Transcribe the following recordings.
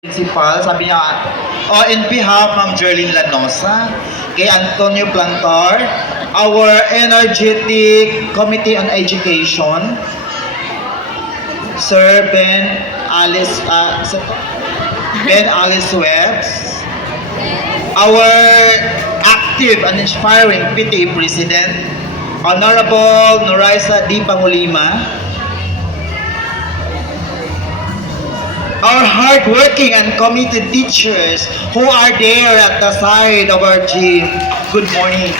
Principal, sabi niya, in behalf ng Jerlyn Lanosa, kay Antonio Plantar, our energetic Committee on Education, Sir Ben Alice Webbs, our active and inspiring PTA President, Honorable Noraisa D. Pangulima, our hardworking and committed teachers who are there at the side of our gym. Good morning.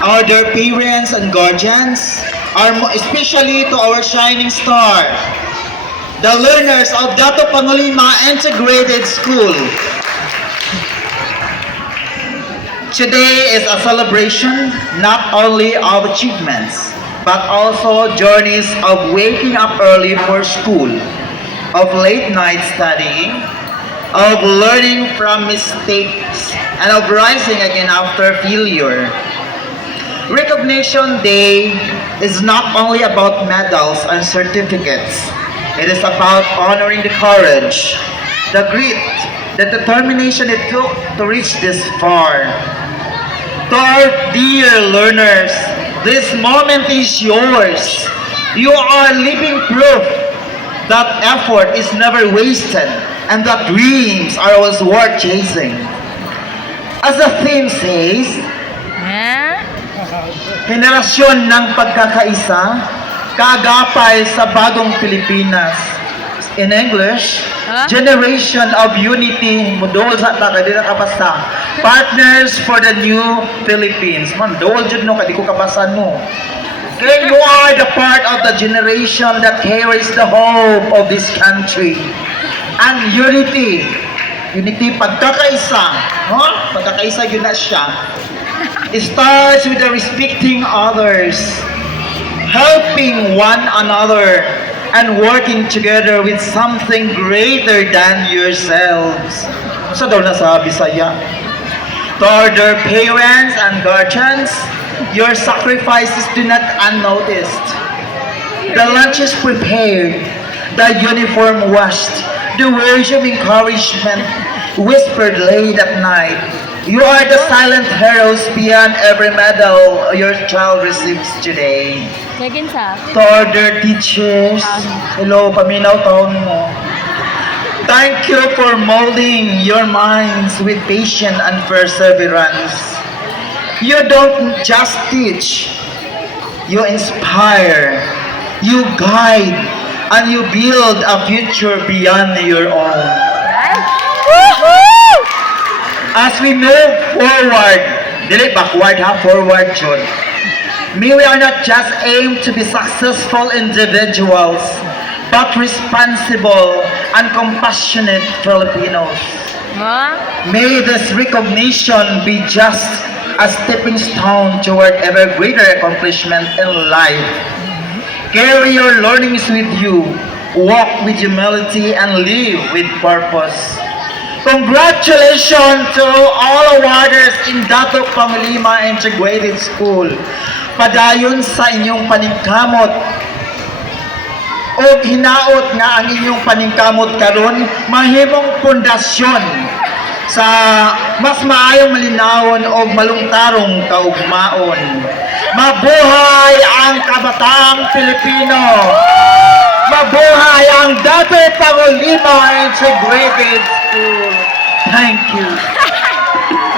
Our dear parents and guardians, especially to our shining star, the learners of Dato Pangulima Integrated School. Today is a celebration not only of achievements, but also journeys of waking up early for school, of late night studying, of learning from mistakes, and of rising again after failure. Recognition Day is not only about medals and certificates. It is about honoring the courage, the grit, the determination it took to reach this far. To our dear learners, this moment is yours. You are living proof that effort is never wasted and that dreams are always worth chasing. As the theme says, henerasyon ng pagkakaisa, kaagapay sa bagong Pilipinas. In English, generation of unity, mudol sa takadira kabasa, partners for the new Philippines. Man, dol jud no kadi ko kabasan mo. Okay, you are the part of the generation that carries the hope of this country. And unity, pagkakaisa, no? Pagkakaisa yun na siya. It starts with the respecting others, helping one another, and working together with something greater than yourselves. Sa daw nasabi saya. To our dear parents and guardians, your sacrifices do not unnoticed. The lunch is prepared, the uniform washed, the words of encouragement whispered late at night. You are the silent heroes beyond every medal your child receives today. To our dear teachers, hello, paminaw taon mo. Thank you for molding your minds with patience and perseverance. You don't just teach, you inspire, you guide, and you build a future beyond your own. As we move forward, dili backward ha, forward jud. May we are not just aim to be successful individuals, but responsible and compassionate Filipinos. May this recognition be just a stepping stone toward ever greater accomplishment in life. Carry your learnings with you, walk with humility, and live with purpose. Congratulations to all awarders in Dato Pangulima Integrated School. Padayon sa inyong paningkamot o hinaot nga ang inyong paningkamot karon mahimong pundasyon sa mas maayong malinawon o malungtarong kaugmaon. Mabuhay ang kabataang Pilipino! Mabuhay ang Dato Pangulima Integrated School! Thank you.